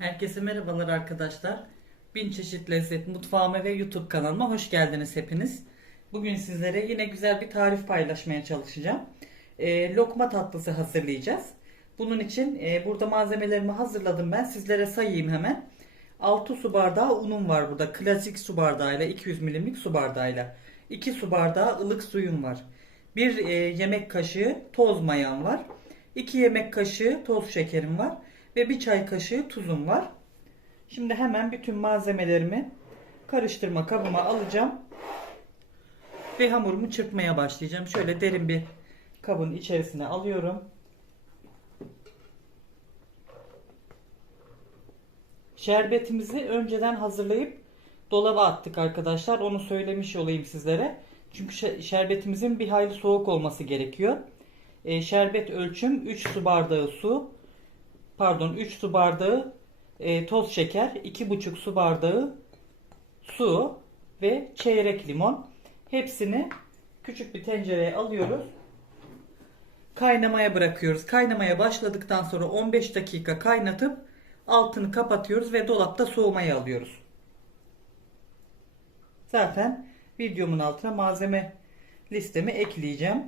Herkese merhabalar arkadaşlar. Bin çeşit lezzet mutfağıma ve YouTube kanalıma hoş geldiniz hepiniz. Bugün sizlere yine güzel bir tarif paylaşmaya çalışacağım. Ee, lokma tatlısı hazırlayacağız. Bunun için e, burada malzemelerimi hazırladım ben. Sizlere sayayım hemen. 6 su bardağı unum var burada. Klasik su bardağıyla 200 milimlik su bardağıyla. 2 su bardağı ılık suyum var. 1 yemek kaşığı toz mayam var. 2 yemek kaşığı toz şekerim var. Ve 1 çay kaşığı tuzum var. Şimdi hemen bütün malzemelerimi karıştırma kabıma alacağım. Ve hamurumu çırpmaya başlayacağım. Şöyle derin bir kabın içerisine alıyorum. Şerbetimizi önceden hazırlayıp dolaba attık arkadaşlar. Onu söylemiş olayım sizlere. Çünkü şe- şerbetimizin bir hayli soğuk olması gerekiyor. E, şerbet ölçüm 3 su bardağı su. Pardon 3 su bardağı e, toz şeker, 2,5 su bardağı su ve çeyrek limon. Hepsini küçük bir tencereye alıyoruz. Kaynamaya bırakıyoruz. Kaynamaya başladıktan sonra 15 dakika kaynatıp altını kapatıyoruz ve dolapta soğumaya alıyoruz. Zaten videomun altına malzeme listemi ekleyeceğim.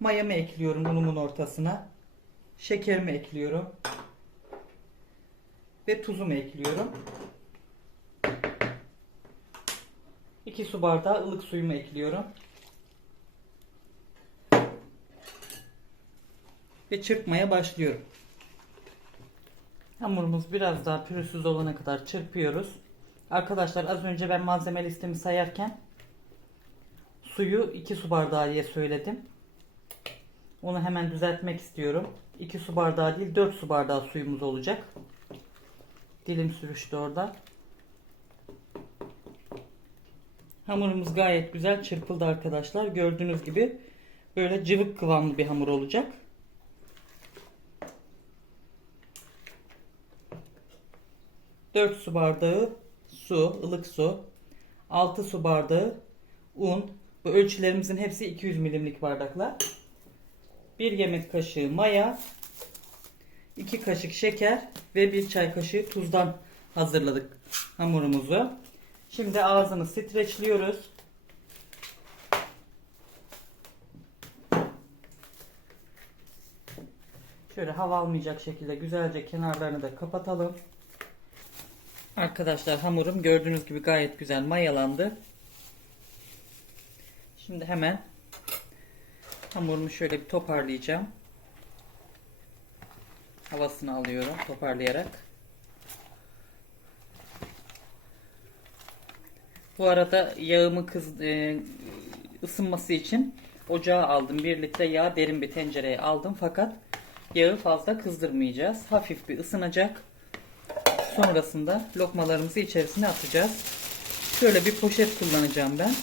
Mayamı ekliyorum unumun ortasına. Şekerimi ekliyorum. Ve tuzumu ekliyorum. 2 su bardağı ılık suyumu ekliyorum. Ve çırpmaya başlıyorum. Hamurumuz biraz daha pürüzsüz olana kadar çırpıyoruz. Arkadaşlar az önce ben malzeme listemi sayarken suyu 2 su bardağı diye söyledim. Onu hemen düzeltmek istiyorum. 2 su bardağı değil 4 su bardağı suyumuz olacak. Dilim sürüştü orada. Hamurumuz gayet güzel çırpıldı arkadaşlar. Gördüğünüz gibi böyle cıvık kıvamlı bir hamur olacak. Dört su bardağı su, ılık su. 6 su bardağı un. Bu ölçülerimizin hepsi 200 milimlik bardaklar. 1 yemek kaşığı maya, 2 kaşık şeker ve 1 çay kaşığı tuzdan hazırladık hamurumuzu. Şimdi ağzını streçliyoruz. Şöyle hava almayacak şekilde güzelce kenarlarını da kapatalım. Arkadaşlar hamurum gördüğünüz gibi gayet güzel mayalandı. Şimdi hemen hamurumu şöyle bir toparlayacağım. Havasını alıyorum toparlayarak. Bu arada yağımı kız e, ısınması için ocağa aldım. Bir litre yağ derin bir tencereye aldım. Fakat yağı fazla kızdırmayacağız. Hafif bir ısınacak. Sonrasında lokmalarımızı içerisine atacağız. Şöyle bir poşet kullanacağım ben.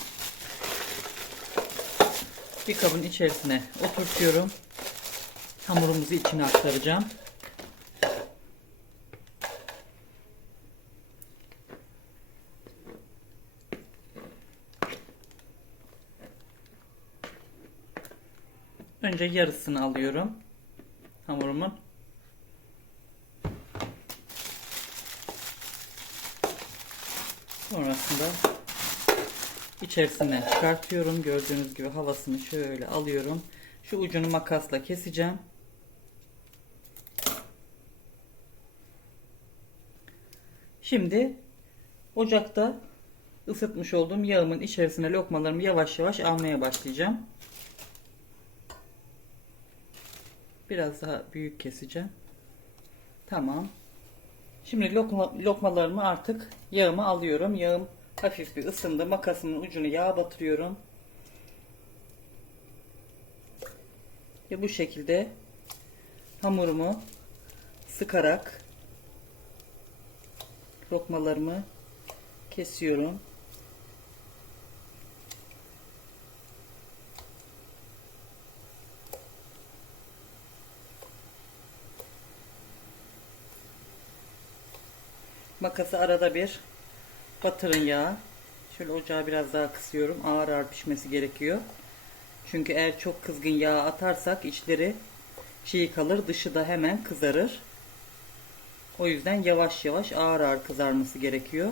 Bir kabın içerisine oturtuyorum. Hamurumuzu içine aktaracağım. Önce yarısını alıyorum hamurumun. Sonrasında içerisine çıkartıyorum. Gördüğünüz gibi havasını şöyle alıyorum. Şu ucunu makasla keseceğim. Şimdi ocakta ısıtmış olduğum yağımın içerisine lokmalarımı yavaş yavaş almaya başlayacağım. Biraz daha büyük keseceğim. Tamam. Şimdi lokma, lokmalarımı artık yağıma alıyorum. Yağım hafif bir ısındı. Makasımın ucunu yağa batırıyorum. Ve bu şekilde hamurumu sıkarak lokmalarımı kesiyorum. Makası arada bir batırın yağı. Şöyle ocağı biraz daha kısıyorum. Ağır ağır pişmesi gerekiyor. Çünkü eğer çok kızgın yağ atarsak içleri çiğ kalır. Dışı da hemen kızarır. O yüzden yavaş yavaş ağır ağır kızarması gerekiyor.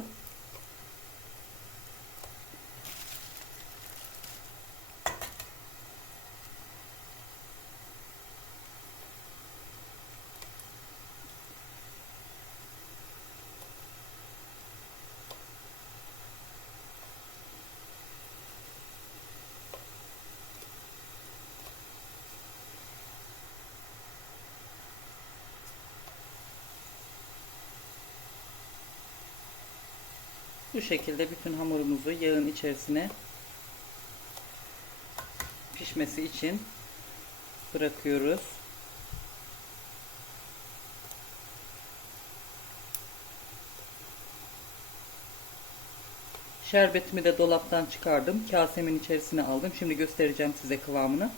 Bu şekilde bütün hamurumuzu yağın içerisine pişmesi için bırakıyoruz. Şerbetimi de dolaptan çıkardım. Kasemin içerisine aldım. Şimdi göstereceğim size kıvamını.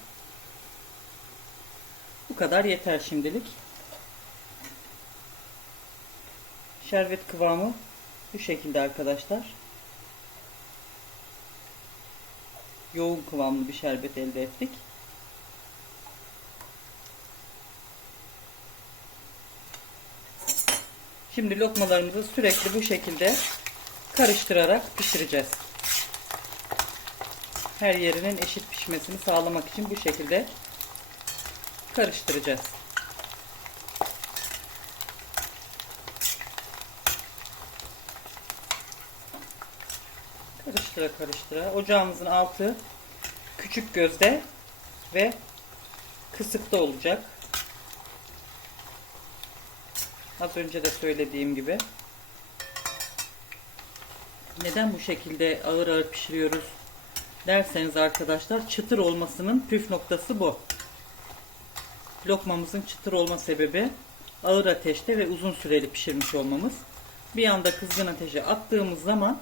Bu kadar yeter şimdilik. Şerbet kıvamı bu şekilde arkadaşlar. Yoğun kıvamlı bir şerbet elde ettik. Şimdi lokmalarımızı sürekli bu şekilde karıştırarak pişireceğiz. Her yerinin eşit pişmesini sağlamak için bu şekilde karıştıracağız. Karıştıra karıştıra. Ocağımızın altı küçük gözde ve kısıkta olacak. Az önce de söylediğim gibi. Neden bu şekilde ağır ağır pişiriyoruz derseniz arkadaşlar çıtır olmasının püf noktası bu. Lokmamızın çıtır olma sebebi ağır ateşte ve uzun süreli pişirmiş olmamız. Bir anda kızgın ateşe attığımız zaman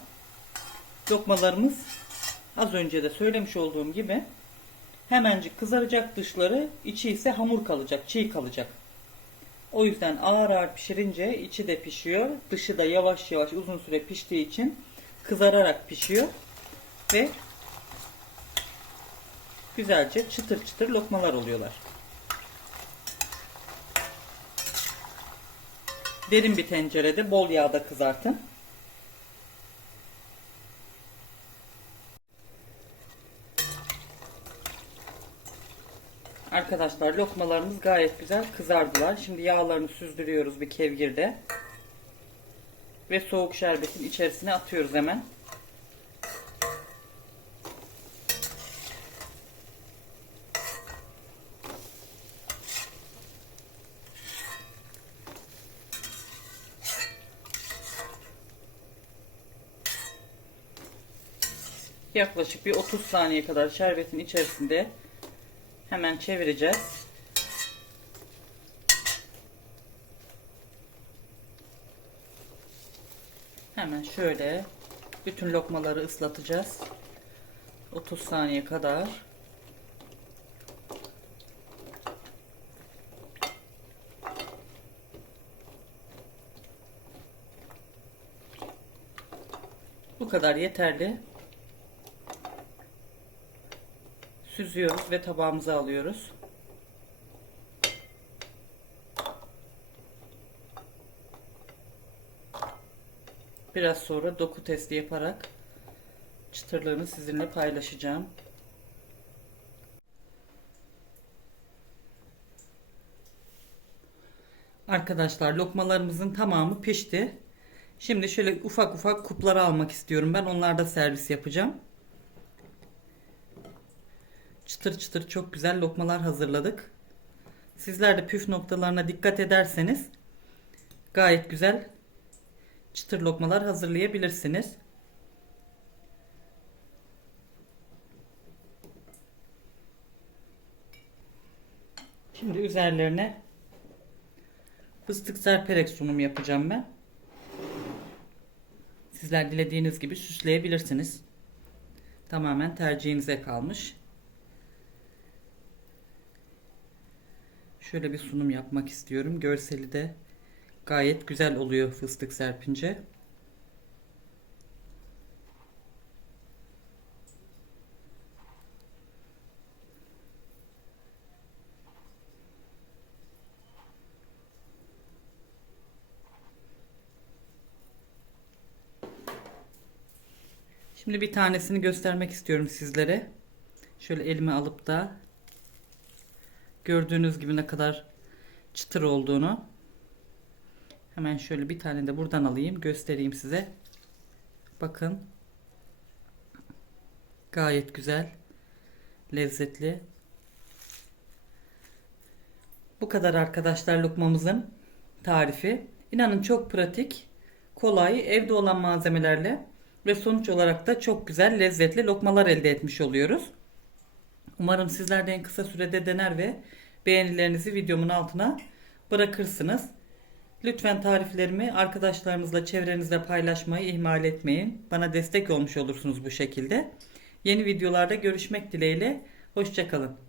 lokmalarımız az önce de söylemiş olduğum gibi hemencik kızaracak dışları, içi ise hamur kalacak, çiğ kalacak. O yüzden ağır ağır pişirince içi de pişiyor, dışı da yavaş yavaş uzun süre piştiği için kızararak pişiyor ve güzelce çıtır çıtır lokmalar oluyorlar. Derin bir tencerede bol yağda kızartın. Arkadaşlar lokmalarımız gayet güzel kızardılar. Şimdi yağlarını süzdürüyoruz bir kevgirde. Ve soğuk şerbetin içerisine atıyoruz hemen. Yaklaşık bir 30 saniye kadar şerbetin içerisinde Hemen çevireceğiz. Hemen şöyle bütün lokmaları ıslatacağız. 30 saniye kadar. Bu kadar yeterli. Süzüyoruz ve tabağımıza alıyoruz. Biraz sonra doku testi yaparak çıtırlığını sizinle paylaşacağım. Arkadaşlar lokmalarımızın tamamı pişti. Şimdi şöyle ufak ufak kupları almak istiyorum. Ben onlarda servis yapacağım çıtır çıtır çok güzel lokmalar hazırladık. Sizler de püf noktalarına dikkat ederseniz gayet güzel çıtır lokmalar hazırlayabilirsiniz. Şimdi üzerlerine fıstık serperek sunum yapacağım ben. Sizler dilediğiniz gibi süsleyebilirsiniz. Tamamen tercihinize kalmış. Şöyle bir sunum yapmak istiyorum. Görseli de gayet güzel oluyor fıstık serpince. Şimdi bir tanesini göstermek istiyorum sizlere. Şöyle elime alıp da gördüğünüz gibi ne kadar çıtır olduğunu. Hemen şöyle bir tane de buradan alayım göstereyim size. Bakın. Gayet güzel. Lezzetli. Bu kadar arkadaşlar lokmamızın tarifi. İnanın çok pratik, kolay, evde olan malzemelerle ve sonuç olarak da çok güzel, lezzetli lokmalar elde etmiş oluyoruz. Umarım sizler de en kısa sürede dener ve beğenilerinizi videomun altına bırakırsınız. Lütfen tariflerimi arkadaşlarınızla, çevrenizle paylaşmayı ihmal etmeyin. Bana destek olmuş olursunuz bu şekilde. Yeni videolarda görüşmek dileğiyle. Hoşçakalın.